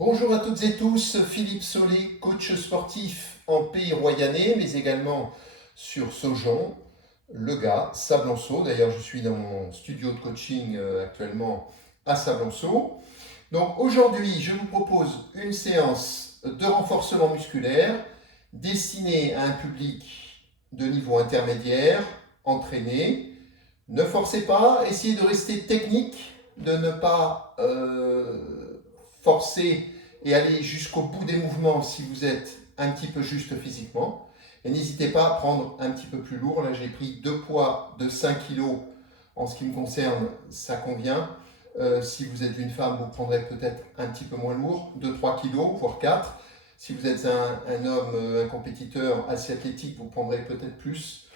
Bonjour à toutes et tous, Philippe Solé, coach sportif en Pays Royannais, mais également sur Saujon, Le Gard, Sablanceau. D'ailleurs, je suis dans mon studio de coaching actuellement à Sablanceau. Donc aujourd'hui, je vous propose une séance de renforcement musculaire destinée à un public de niveau intermédiaire, entraîné. Ne forcez pas, essayez de rester technique, de ne pas forcer et aller jusqu'au bout des mouvements si vous êtes un petit peu juste physiquement. Et n'hésitez pas à prendre un petit peu plus lourd. Là, j'ai pris deux poids de 5 kg. En ce qui me concerne, ça convient. Si vous êtes une femme, vous prendrez peut-être un petit peu moins lourd, 2-3 kg, voire 4. Si vous êtes un homme, un compétiteur assez athlétique, vous prendrez peut-être plus,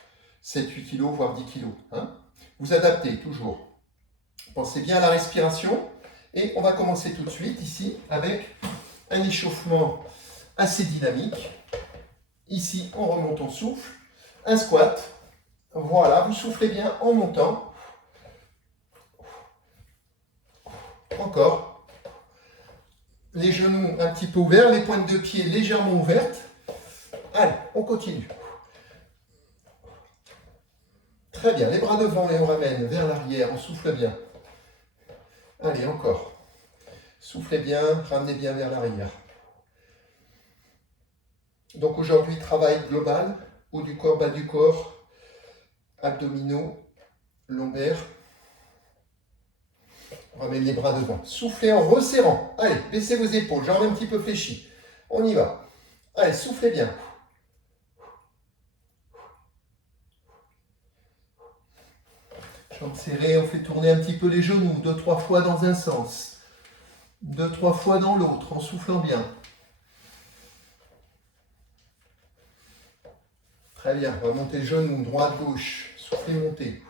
7-8 kg, voire 10 kg. Hein. Vous adaptez toujours. Pensez bien à la respiration. Et on va commencer tout de suite ici avec un échauffement assez dynamique. Ici, on remonte, on souffle. Un squat. Voilà, vous soufflez bien en montant. Encore. Les genoux un petit peu ouverts, les pointes de pied légèrement ouvertes. Allez, on continue. Très bien, les bras devant et on ramène vers l'arrière, on souffle bien. Allez, encore. Soufflez bien, ramenez bien vers l'arrière. Donc aujourd'hui, travail global, haut du corps, bas du corps, abdominaux, lombaires. On ramène les bras devant. Soufflez en resserrant. Allez, baissez vos épaules, jambes un petit peu fléchies. On y va. Allez, soufflez bien. Jambes serrées, on fait tourner un petit peu les genoux, 2-3 fois dans un sens. 2-3 fois dans l'autre, en soufflant bien. Très bien, on va monter le genou, droite, gauche. Soufflez, montez.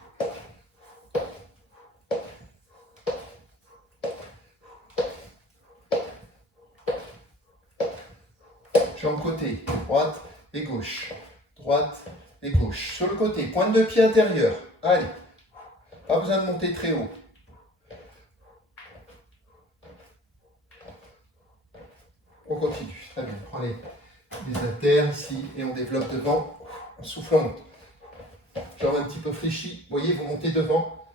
Jambes côté, droite et gauche. Droite et gauche. Sur le côté, pointe de pied intérieur. Allez, pas besoin de monter très haut. On continue. Très bien, on prend les haltères ici et on développe devant. On souffle, on monte. Jambes un petit peu fléchies. Vous voyez, vous montez devant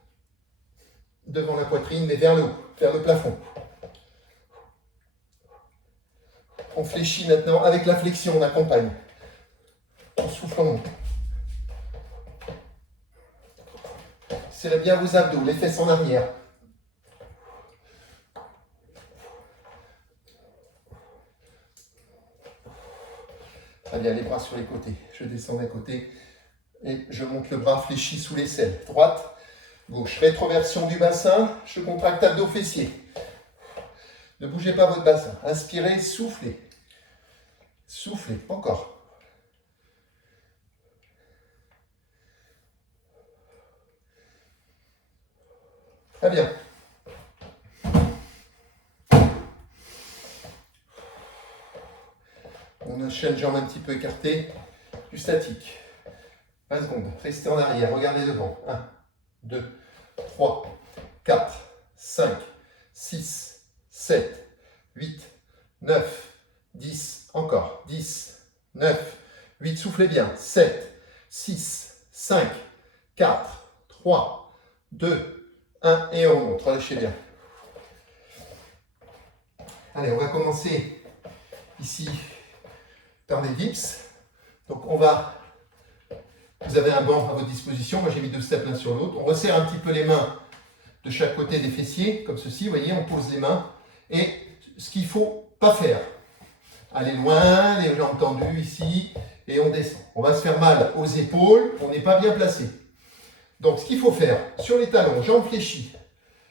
la poitrine, mais vers le haut, vers le plafond. On fléchit maintenant avec la flexion, on accompagne. On souffle, on monte. Serrez bien vos abdos, les fesses en arrière. Très bien, les bras sur les côtés. Je descends d'un côté et je monte le bras fléchi sous l'aisselle. Droite, gauche. Rétroversion du bassin, je contracte abdos fessiers. Ne bougez pas votre bassin. Inspirez, soufflez. Soufflez, encore. Très bien. On enchaîne jambes un petit peu écartées, du statique. 20 secondes. Restez en arrière, regardez devant. 1, 2, 3, 4, 5, 6, 7, 8, 9, 10. Encore. 10, 9, 8. Soufflez bien. 7, 6, 5, 4, 3, 2, 1. Et on remonte. Relâchez bien. Allez, on va commencer ici par des dips. Donc vous avez un banc à votre disposition, moi j'ai mis 2 steps l'un sur l'autre. On resserre un petit peu les mains de chaque côté des fessiers, comme ceci, vous voyez, on pose les mains. Et ce qu'il ne faut pas faire, aller loin, les jambes tendues ici, et on descend. On va se faire mal aux épaules, on n'est pas bien placé. Donc ce qu'il faut faire, sur les talons, jambes fléchies,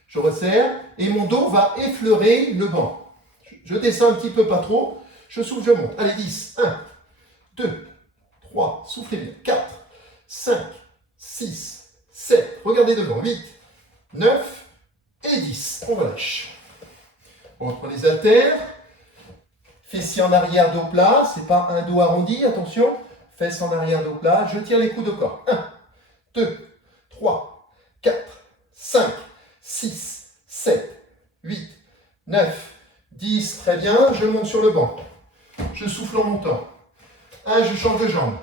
je resserre, et mon dos va effleurer le banc. Je descends un petit peu, pas trop. Je souffle, je monte. Allez, 10. 1, 2, 3. Soufflez bien. 4, 5, 6, 7. Regardez devant. 8, 9 et 10. On relâche. On reprend les haltères. Fessiers en arrière, dos plat. Ce n'est pas un dos arrondi. Attention. Fesses en arrière, dos plat. Je tire les coudes au corps. 1, 2, 3, 4, 5, 6, 7, 8, 9, 10, très bien, je monte sur le banc. Je souffle en montant. 1, je change de jambe.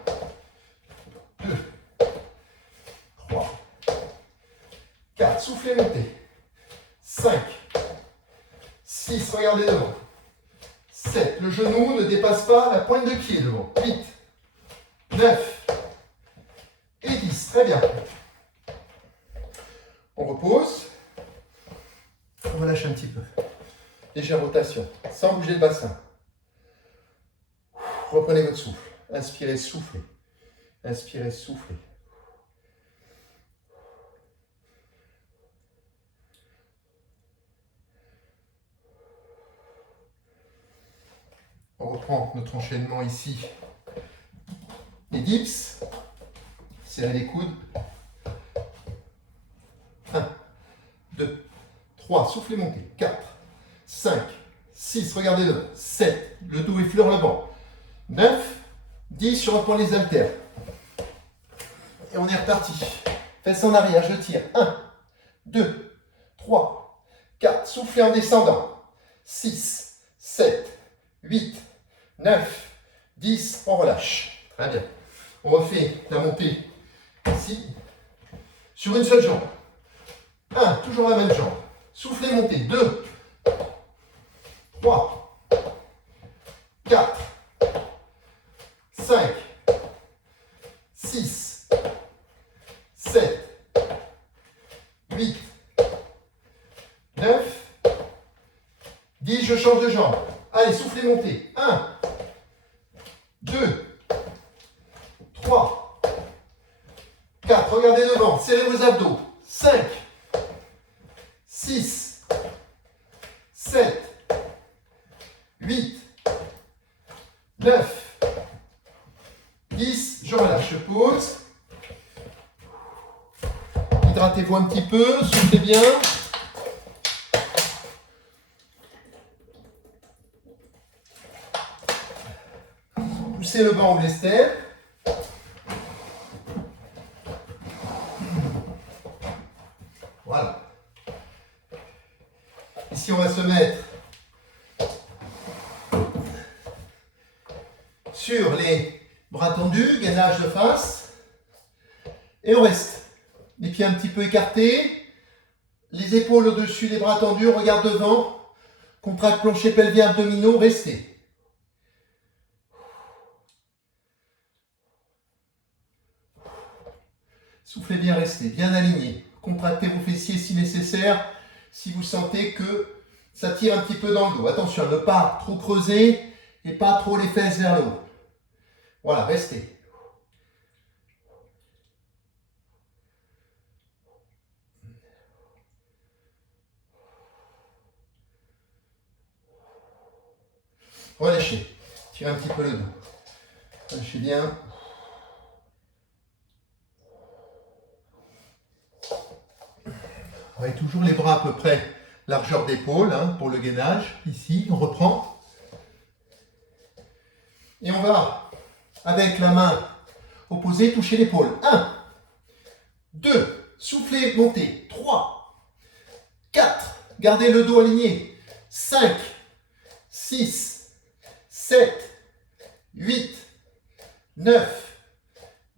2, 3, 4, soufflez, montez. 5, 6, regardez devant. 7, le genou ne dépasse pas la pointe de pied devant. 8, 9 et 10, très bien. On repose. On relâche un petit peu. Légère rotation, sans bouger le bassin. Reprenez votre souffle. Inspirez, soufflez. Inspirez, soufflez. On reprend notre enchaînement ici. Les dips. Serrez les coudes. 1, 2, 3, soufflez, montez. 4, 5, 6, regardez le. 7, le dos effleure le banc. 9, 10, je reprends les haltères. Et on est reparti. Fesses en arrière, je tire. 1, 2, 3, 4, soufflez en descendant. 6, 7, 8, 9, 10, on relâche. Très bien. On refait la montée ici, sur une seule jambe. 1, toujours la même jambe. Soufflez, montez. 2, 3, 4, 5, 6, 7, 8, 9, 10, je change de jambe. Allez, soufflez, montez. 1, 2, 3, 4, regardez devant, serrez vos abdos. 5, 6, 7, 8, 9, 10, je relâche, je pose. Hydratez-vous un petit peu, soufflez bien. Poussez le banc ou les stères. Voilà. Ici, on va se mettre sur les bras tendus, gainage de face. Et on reste. Les pieds un petit peu écartés. Les épaules au-dessus, les bras tendus, on regarde devant. Contracte plancher pelvien, abdominaux, restez. Soufflez bien, restez bien aligné. Contractez vos fessiers si nécessaire, si vous sentez que ça tire un petit peu dans le dos. Attention à ne pas trop creuser et pas trop les fesses vers le haut. Voilà, restez. Relâchez. Tirez un petit peu le dos. Relâchez bien. Et toujours les bras à peu près largeur d'épaule pour le gainage. Ici, on reprend. Et on va, avec la main opposée, toucher l'épaule. 1, 2, soufflez, montez. 3, 4, gardez le dos aligné. 5, 6, 7, 8, 9,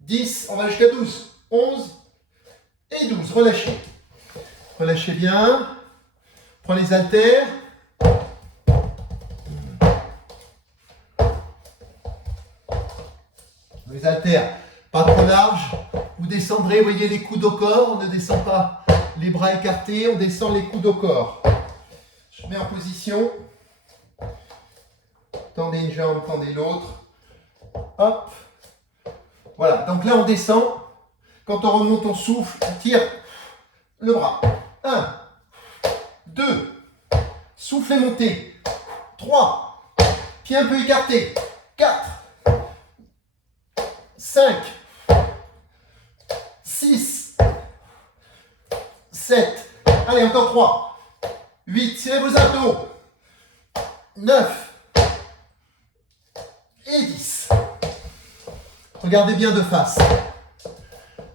10, on va jusqu'à 12, 11 et 12. Relâchez. Relâchez bien. Prenez les haltères. Les haltères, pas trop larges. Vous descendrez, vous voyez les coudes au corps. On ne descend pas les bras écartés, on descend les coudes au corps. Je mets en position. Tendez une jambe, tendez l'autre. Hop. Voilà, donc là on descend. Quand on remonte, on souffle, on tire le bras. 1, 2, soufflez, montez. 3, pieds un peu écartés. 4, 5, 6, 7, allez encore 3, 8, tirez vos abdos. 9 et 10. Regardez bien de face.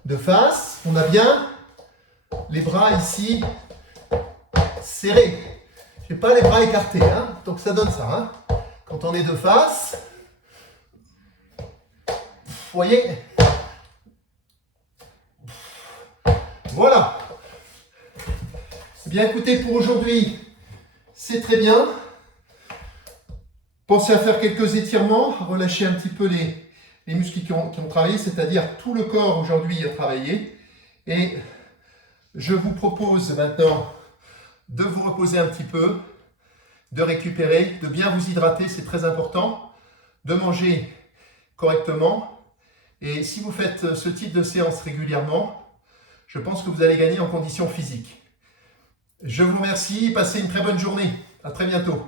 De face, on a bien les bras ici serrés. Et pas les bras écartés, hein. Donc ça donne ça, hein. Quand on est de face, vous voyez, voilà. Bien écoutez, pour aujourd'hui, c'est très bien. Pensez à faire quelques étirements, à relâcher un petit peu les muscles qui ont travaillé, c'est-à-dire tout le corps aujourd'hui a travaillé. Et je vous propose maintenant de vous reposer un petit peu, de récupérer, de bien vous hydrater, c'est très important, de manger correctement. Et si vous faites ce type de séance régulièrement, je pense que vous allez gagner en condition physique. Je vous remercie, passez une très bonne journée. À très bientôt.